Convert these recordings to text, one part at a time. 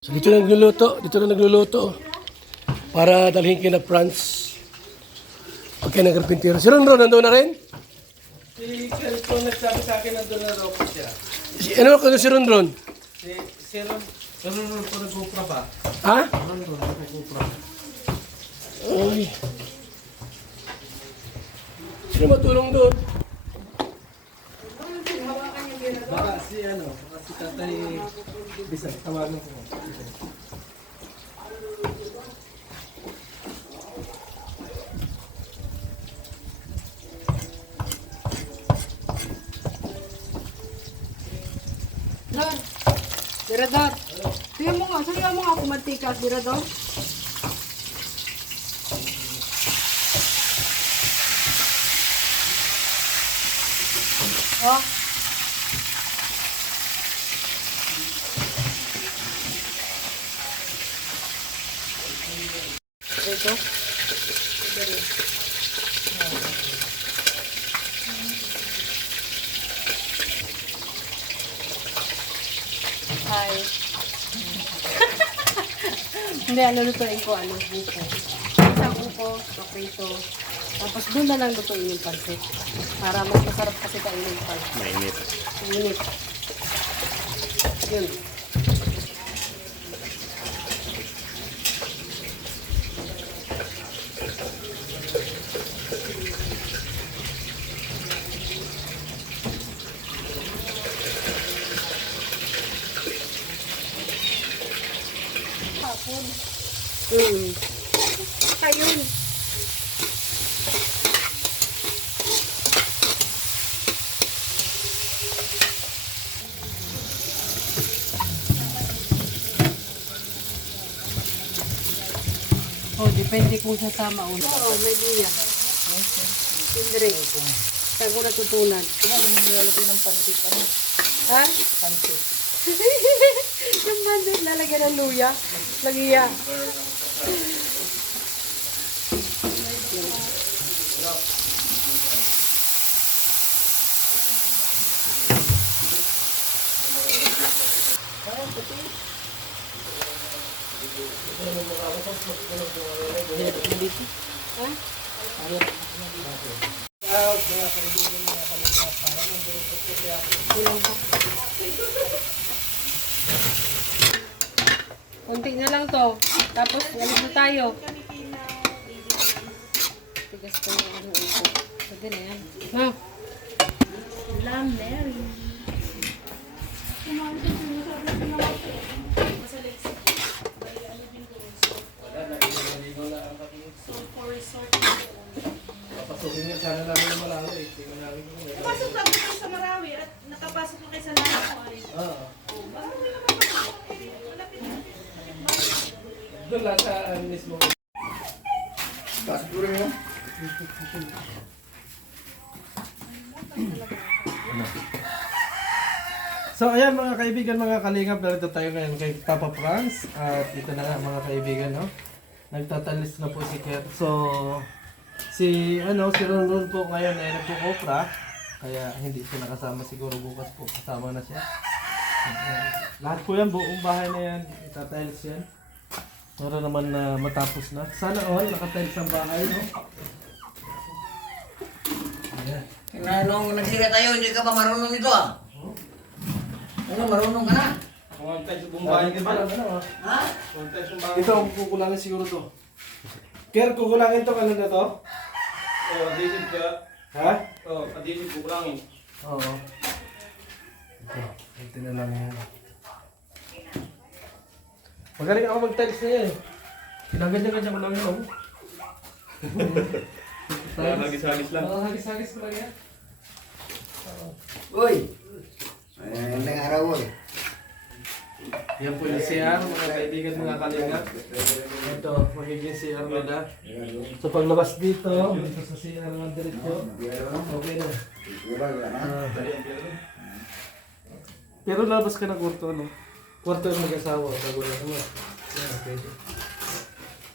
So dito na nagluluto para dalhin kayo na France. Okay, nagkarpintero. Si Ron nandun na rin? Si Kelpo nagsabi sa akin nandun na raw po siya. Ano ka si Ron? Si Ron po nag-upra ba? Ha? Ron nag-upra. Uy. Sino matulong doon? Baka si Tatay Bisag, tawagan ko. Dar, Dirador. Sayo mo nga kung mantika, Dirador. Oh. Ito. Hi. Hindi, lulutuin ko, buko. Isang buko, paprito. Tapos doon na lang lutuin yung pansit. Para mas masarap kasi kainin yung pansit. Mainit. Mainit. Yun. Hapon. Ayun. Oh, depende kung sasama o. Oo, may liya. Sindre. Saan ko natutunan? Ano mo nilalagay ng pansit? Ano? Ha? Pansit. Yung bandit lalagyan ng luya. Lagiya. Ha? Kunti na lang to. Tapos, alis na tayo. Tigas ko yung ano ito. Pwede na yan. Ha? Papasukin nga sana namin ng Malawi. Tingnan namin kung may. Napasok lang kayo sa Marawi at nakapasok na kayo sa Lanao. Oo. Bakit hindi naman papasok? Malapit. Doon lang sa mismo. So ayan mga kaibigan, mga kalingap, narito tayo ngayon kay Papa Franz. At ito na nga mga kaibigan, no? Nagtatalis na po si Ker. So si Ron po ngayon ay nagkukopra. Kaya hindi siya nakasama, siguro bukas po kasama na siya. Lahat po yan, buong bahay na yan, itatiles yan. Para naman na matapos na. Sana all nakatiles ang bahay, no? Ayan. Kaya nung nagsira tayo, hindi ka pa marunong nito ah. Ano, marunong ka na? Ha? Ito, kukulangin siguro to. Ker, kukulangin to, ano na to? Oh, adhesive ka. Ha? Oh, adhesive kukulangin. Oo. Ito na lang yan. Magaling ako mag-tiles na yan eh. Kinaganyan-ganyan ko lang yun, oh. Kaya hagis-hagis lang. Oo, hagis-hagis ko lang yan. Uy! Magandang araw, uy. Yan po yung CR, mga kaibigan, mga kalingap. Ito, magiging CR nila. So paglabas dito sa CR naman diretso, okay na. Pero labas ka ng kwarto, ano? Kwarto yung mag-asawa, bago na naman. Yan, pwede.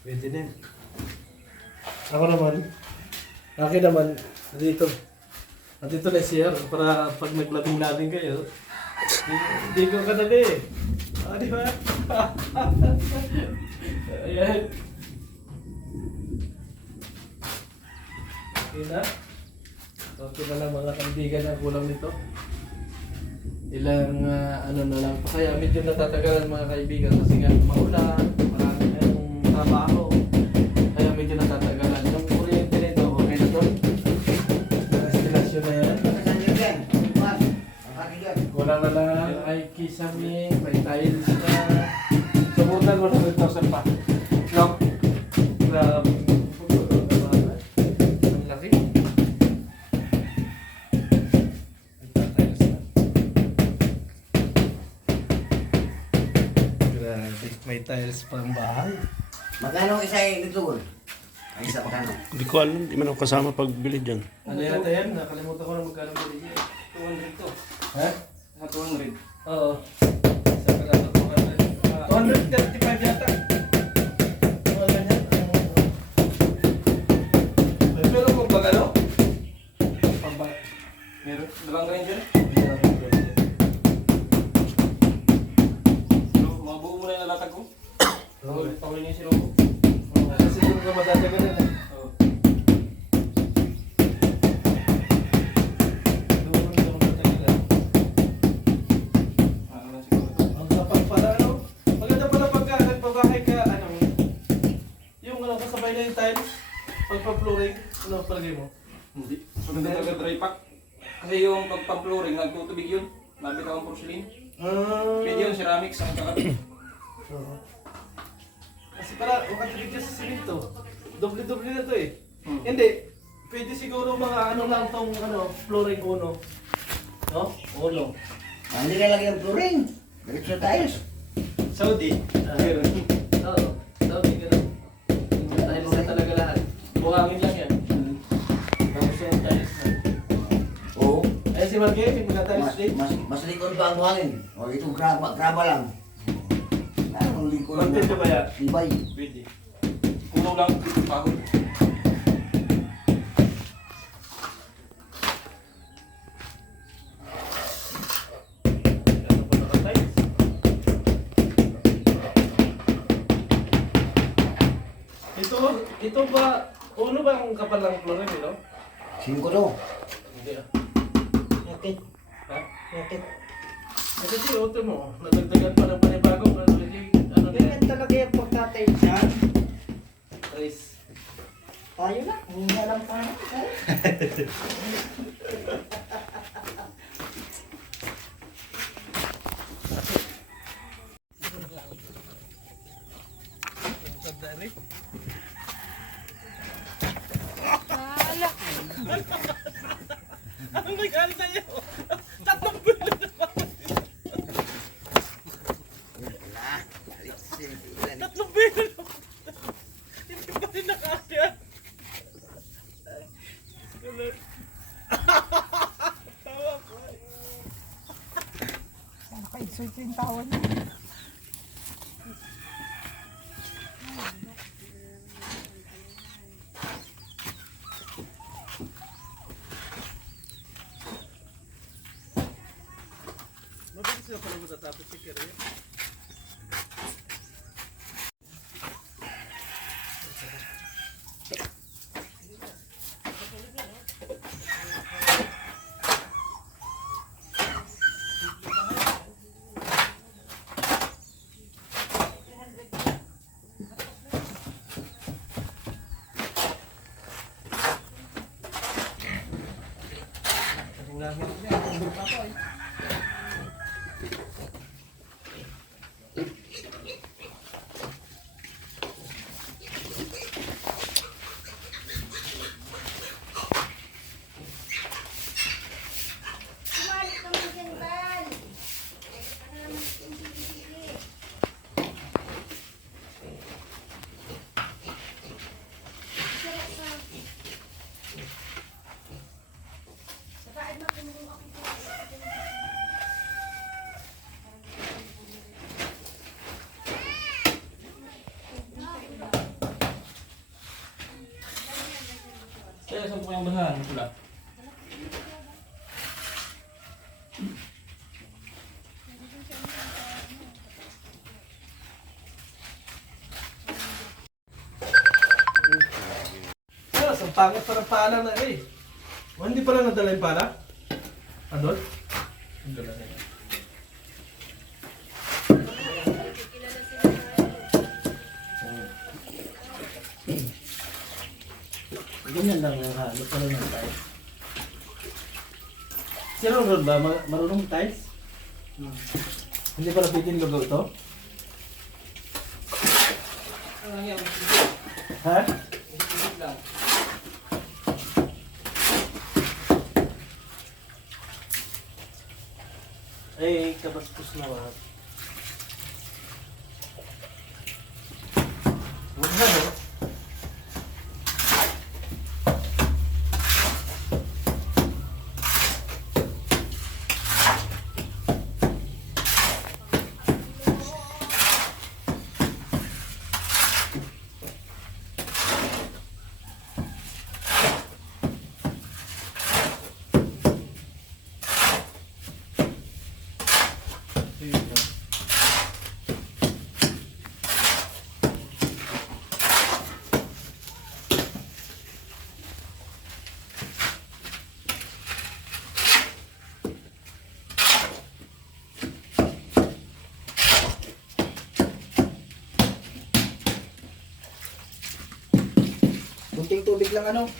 Pwede na yan. Ako naman, akin naman, dito. Nandito na CR para pag naglabing-labing kayo, hindi ko kadali eh. Ah, di ba? Ayan. Okay na. Okay na lang mga kaibigan ang kulang nito. Ilang ano na lang. Kaya medyo natatagalan mga kaibigan kasi nga maulan, marami na yung trabaho. Kaya medyo natatagalan. Yung kuryente nito, okay na to. Instalasyon na yan. Saan yan? Mas, ang akin yan. Kulang na lang ay kisame, may tiles na. Subutan mo na 100,000 pa. No? Grabe. Ang laki. Nagtatiles na. Grabe, may tiles pa ang bahay. Magkano isa yung ito? Ang isa magkano? Hindi ko alam, hindi man ako kasama pagbili dyan. Ano yata yan? Nakalimutan ko na magkano bili niya. 200 to. Ha? Sa 200. Oo. Isa ka lang sa 235 yata. Mga ganyan. May pero kung pag ano? Pamba. Meron. Dalang rin dyan. Mabuo mo na yung nalatag ko. Tawin niya si Robo. Kasi yung ka matatagal na. Oo. Ano na siguro. Ang kapag pala ano? Maganda pala pagka nagpabahay ka, ano? Yung ano, kasabay na yung tiles. Pagpa-flooring, ano palagay mo? Hindi. Maganda talaga dry pack. Kasi yung pagpang-flooring, nagtutubig yun. Lapit akong porcelain. Pwede yun, ceramics ang kakabit. Oo. Kasi para makatipid ka sa simento. Doble-doble na to eh. Hindi. Pwede siguro mga ano lang tong ano, flooring uno. No? Uno. Hindi na lagi ang flooring. Diretso tayo. Saudi. Meron. Oo. Sabi ka na. Tiles na talaga lahat. Buhangin lang yan. Tapos yung tiles na. Oo. Ay si Marque, may mga tiles din. Mas likod pa ang buhangin. O ito graba lang. Ang likod Content na ba yan? Tibay. Pwede. Kulo lang. Pahod. Ano pa naka-tiles? Ito ba, uno ba ang kapal ng flooring nito? 5 to. Hindi ah. Yakit. Ha? Yakit. Eh, kasi auto mo, nadagdagan pa ng panibagong ano, ano na yan? talaga yung pagkatay dyan. Trace. Tayo na. Hindi alam pa. Ano nangyari sa'yo? Tatlong bilo na ba? Tatlong bilo na ba? Hindi pa rin nakakaya. Tawa ko. Naka-insert yung tawa niya. Mabilis na pala matatapos si Kere. Kaya saan po yung basahan? Pula. pangit parang pala na eh. O, hindi pala nadala yung pala? Adol? Ang dala na yun. Ganyan lang yung halo pala ng tiles. Si Ron ba? Marunong tiles? Hindi pala pitin lugaw ito? Ha? Eh, kabastos na ba? Huwag na, no? Kunting tubig lang ano.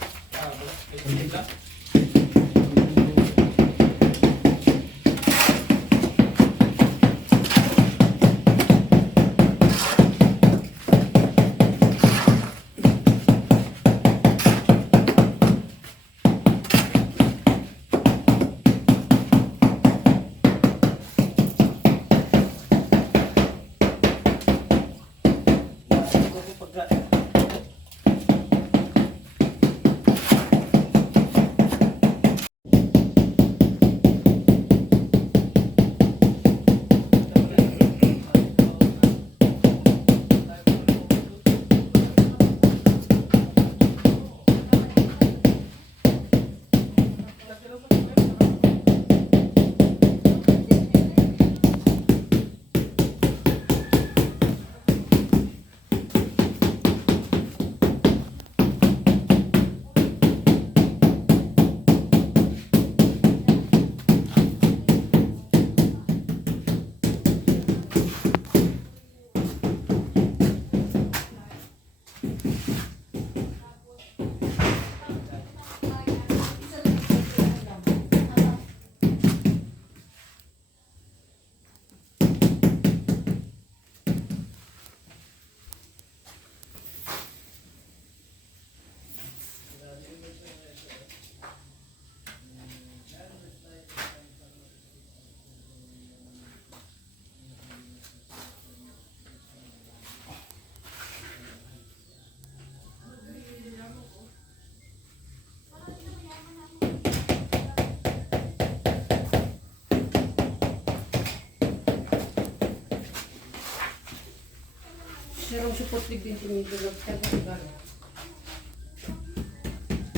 Sarong support din tinitulog ka ba?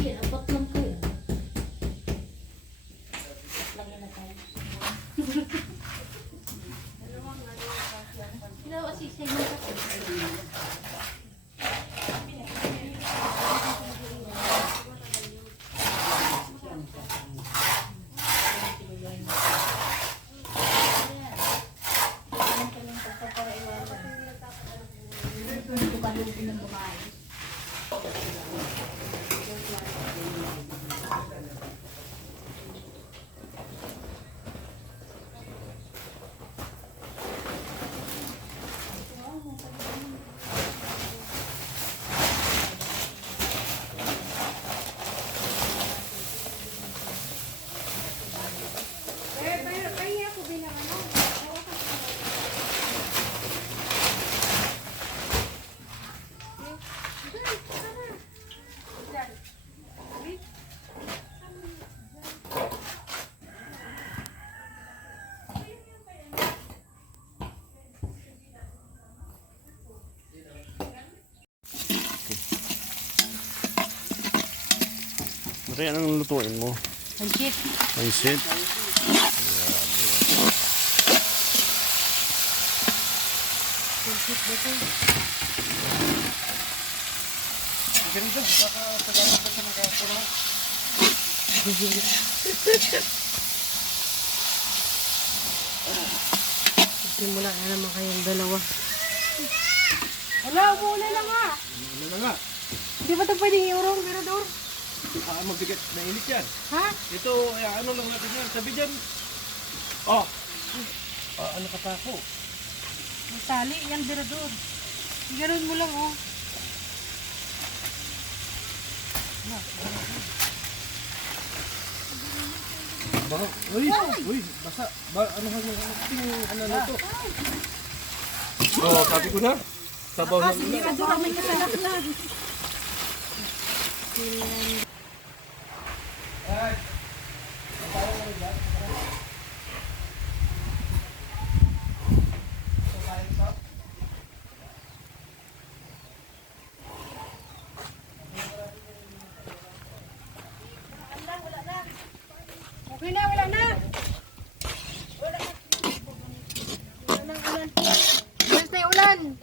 Dapat lang po yun. Lagi na tayo. Ginawa si Sa'yo na po. Mari, anong lutuin mo? Pansit. Pansit? Pansit ba ito? Simula na naman kayong dalawa. Wala, umuulan na nga. Ano na nga? Hindi ba ito pwedeng iurong, Mirador? Mabigat na init yan. Ha? Ito, ano lang natin yan. Sabi dyan. Oh. Ano ka pa ako? Masali, yan, Mirador. Ganun mo lang, oh. Baka, uy, basa. Ano na to? Oh, sabi ko na. Sabaw na. Mirador, may kasalaklag. Okay na, wala na. Wala na ulan. Bilis na yung ulan.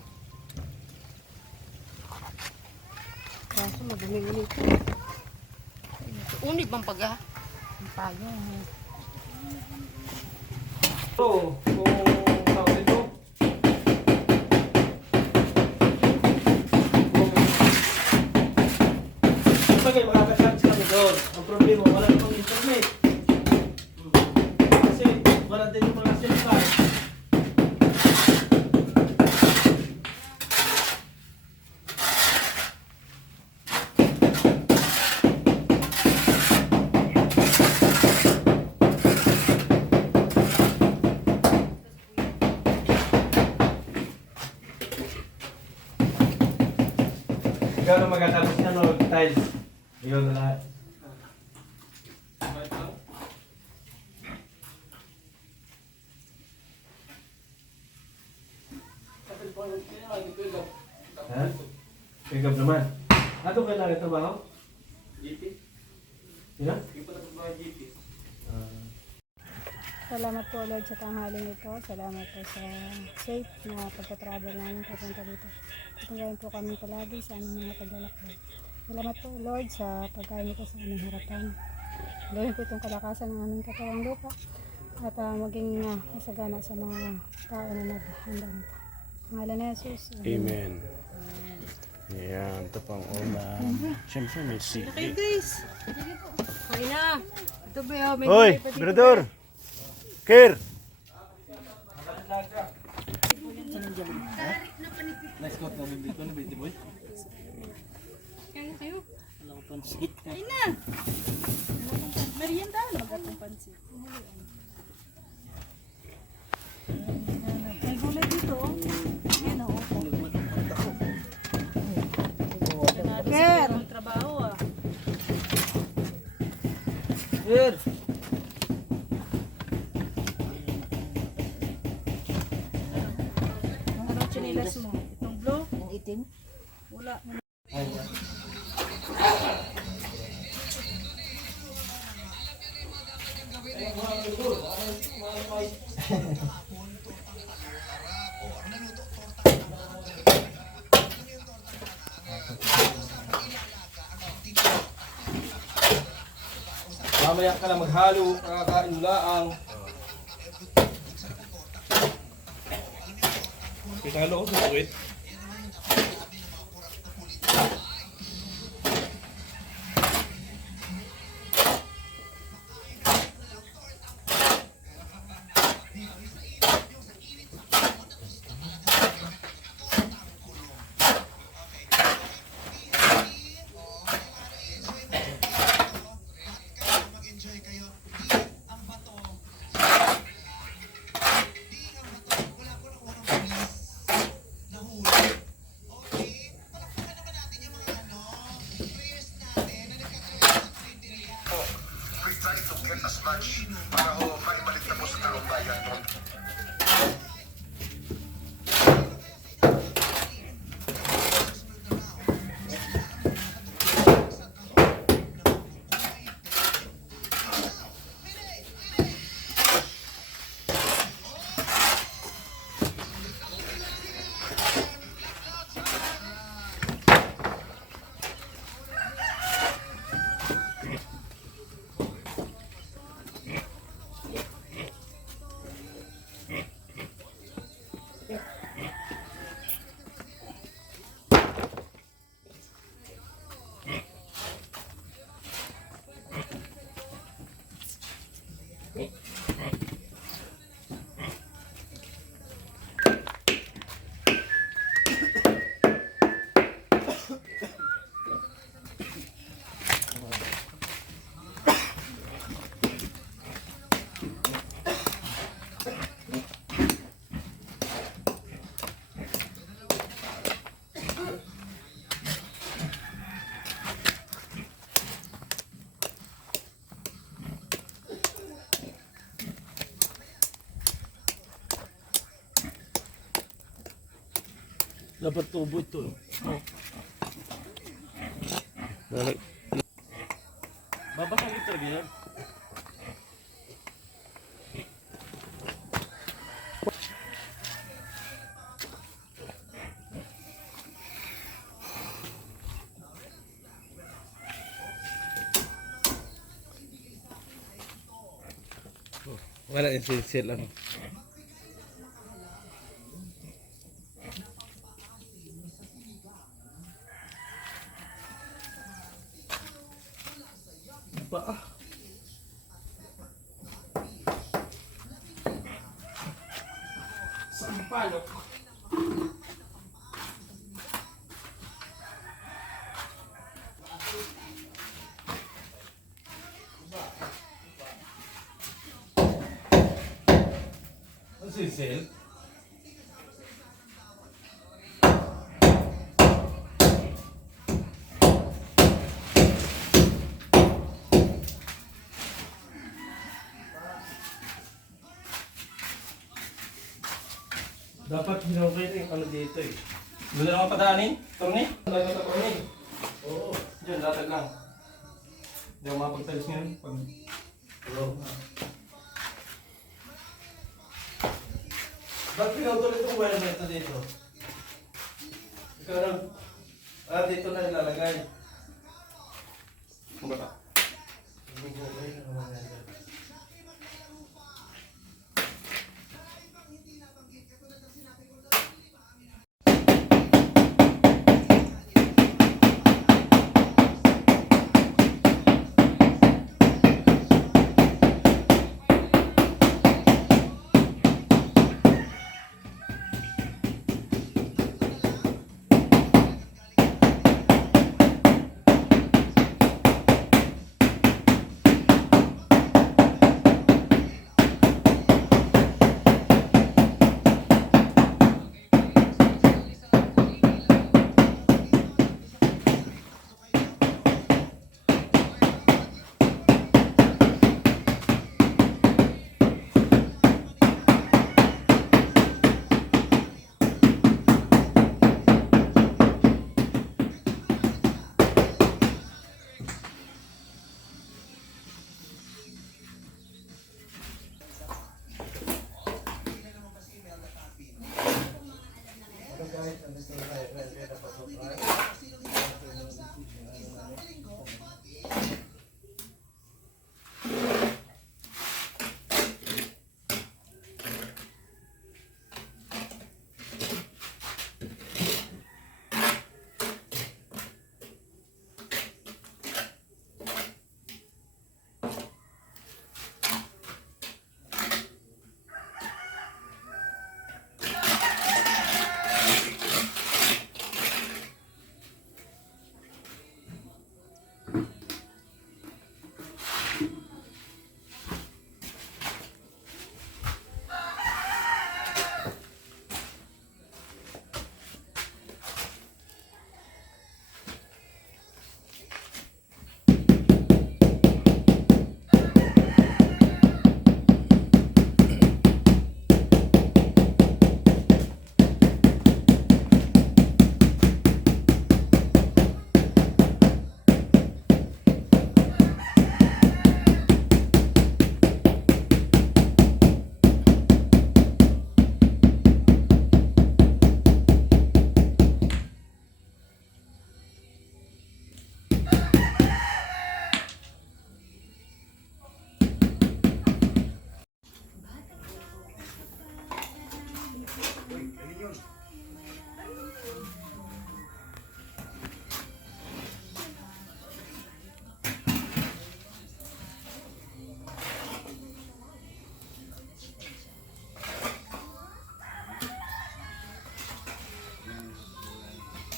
Kaso madami ulit. Unit bang paga? Ang payong. Ito, kung tawag ito. Bagay, makakasarch kami doon. Ang problema, wala namang internet. Kasi, wala din yung mga SIM card. Ikaw na magkatapos na tiles. Ikaw na lahat. Ha? Pick up naman. Ato kailangan trabaho? GP. Sino? Hindi pa tapos mga GP. Salamat po Lord sa tanghaling ito. Salamat po sa safe na pagka-travel namin papunta dito. Patuloyin po kami palagi sa aming mga paglalakbay. Salamat po Lord sa pagkain ito sa aming harapan. Gawin po itong kalakasan ng aming katawang lupa at maging masagana sa mga tao na naghanda nito. Ang ngalan ni Jesus. Amen. Yan, ito pang ulam. Siyempre may sige. Guys, kain na. Ito ba yun? May Hoy, gulay pa dito. brother! Kir! Nice coat na bibig ko na baby boy. Kaya kayo. Kain na! Merienda, magatong pansit. May gulay dito. Ayan o. Ker! Trabaho ah. Here. Ano chinilas mo? Itong blue? Yung itim? Wala. Mamaya ka na maghalo, kakakain laang. Ikalo ko sa tuwid. Dapat tubo ito. Babasagin talaga yan. Wala yung silsil lang. Ba? Sampalok. Ang silsil? Dapat hinukay na yung ano dito eh. Doon na lang padaanin. Torni. Lalo sa torni. Oo. Diyan, latag lang. Hindi ako mapagtalis ngayon. Pag... Ba't pinutol itong wire na ito dito? Ikaw lang. Dito na ilalagay. Kung baka.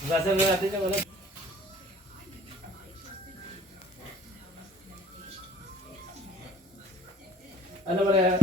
Basahin na natin yung ano. Ano ba na